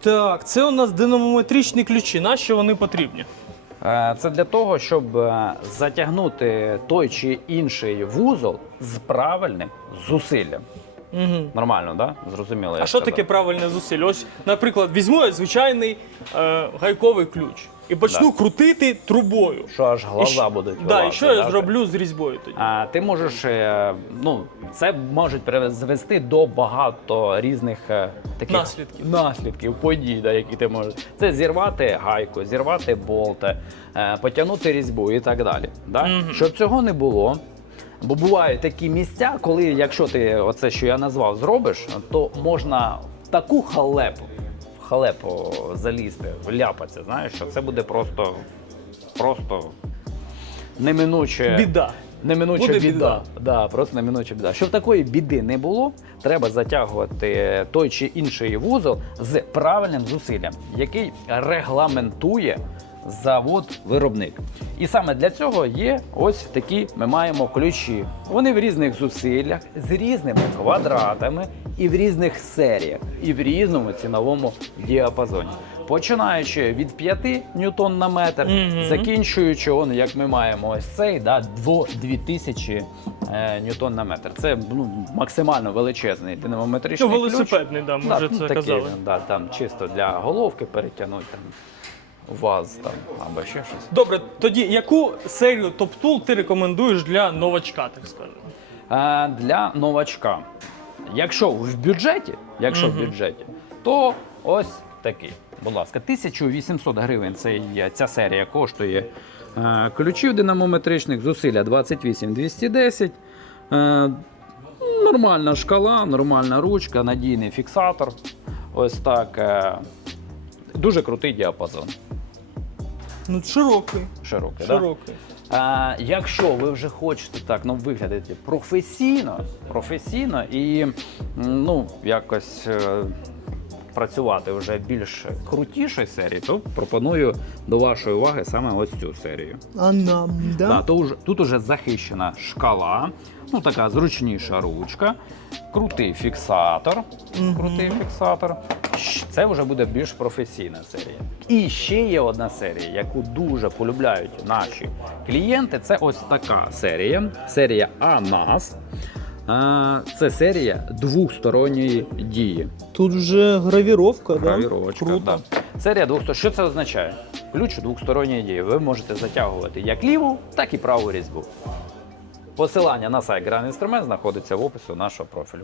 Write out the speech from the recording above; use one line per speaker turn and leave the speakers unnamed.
Так, це у нас динамометричні ключі. Нащо вони потрібні?
Е, Це для того, щоб е, затягнути той чи інший вузол з правильним зусиллям.
Угу.
Нормально, да? Зрозуміло. я
А що
сказав?
таке правильне зусилля? Ось, наприклад, візьму я звичайний е, гайковий ключ і почну крутити трубою.
Що аж
І
глаза
що-
будуть.
Да, і
вилазити,
що я
да?
зроблю з різьбою тоді?
А, ти можеш, е, ну, це може призвести до багато різних е, таких
Наслідків.
наслідків подій, да, які ти можеш. Це зірвати гайку, зірвати болти, е, потягнути різьбу і так далі. Да?
Мгм.
Щоб цього не було. Бо бувають такі місця, коли, якщо ти оце, що я назвав, зробиш, то можна в таку халепу, халепу залізти, вляпатися, знаєш, що це буде просто, просто неминуче.
Біда.
Неминуча
Буде
біда.
біда.
Да, просто неминуча біда. Щоб такої біди не було, треба затягувати той чи інший вузол з правильним зусиллям, який регламентує завод-виробник. І саме для цього є ось такі ми маємо ключі. Вони в різних зусиллях, з різними квадратами і в різних серіях, і в різному ціновому діапазоні. Починаючи від 5 ньютон на метр,
Мгм.
закінчуючи, он, як ми маємо ось цей, да, 2000 е, ньютон на метр. Це ну, максимально величезний
Ну,
динамометричний ключ.
да, ми
Да,
вже
ну,
це
такий
казали.
да, там чисто для головки перетягнути там, ваз там, або ще щось.
Добре, тоді яку серію топ-тул ти рекомендуєш для новачка, так скажемо?
Е, для новачка. Якщо в бюджеті, якщо в бюджеті, то ось такий. Будь ласка, 1800 гривень це є, ця серія коштує. Е, ключів динамометричних, зусилля 28-210. Е, нормальна шкала, нормальна ручка, надійний фіксатор. Ось так. Е, дуже крутий діапазон.
Ну, широкий.
Широкий. Да? А, якщо ви вже хочете так ну, виглядати професійно, професійно і ну, якось е, працювати вже більш крутішої серії, то пропоную до вашої уваги саме ось цю серію.
А нам, да?
Да, то уже, тут уже захищена шкала, ну така зручніша ручка, крутий фіксатор. Крутий фіксатор. Це вже буде більш професійна серія. І ще є одна серія, яку дуже полюбляють наші клієнти. Це ось така серія. Серія АНАС. Це серія двохсторонньої дії.
Тут вже гравіровка,
Гравіровочка,
Круто.
да. Серія двохсторонньої. Що це означає? Ключ двохсторонньої дії. Ви можете затягувати як ліву, так і праву різьбу. Посилання на сайт Grand Instrument знаходиться в опису нашого профілю.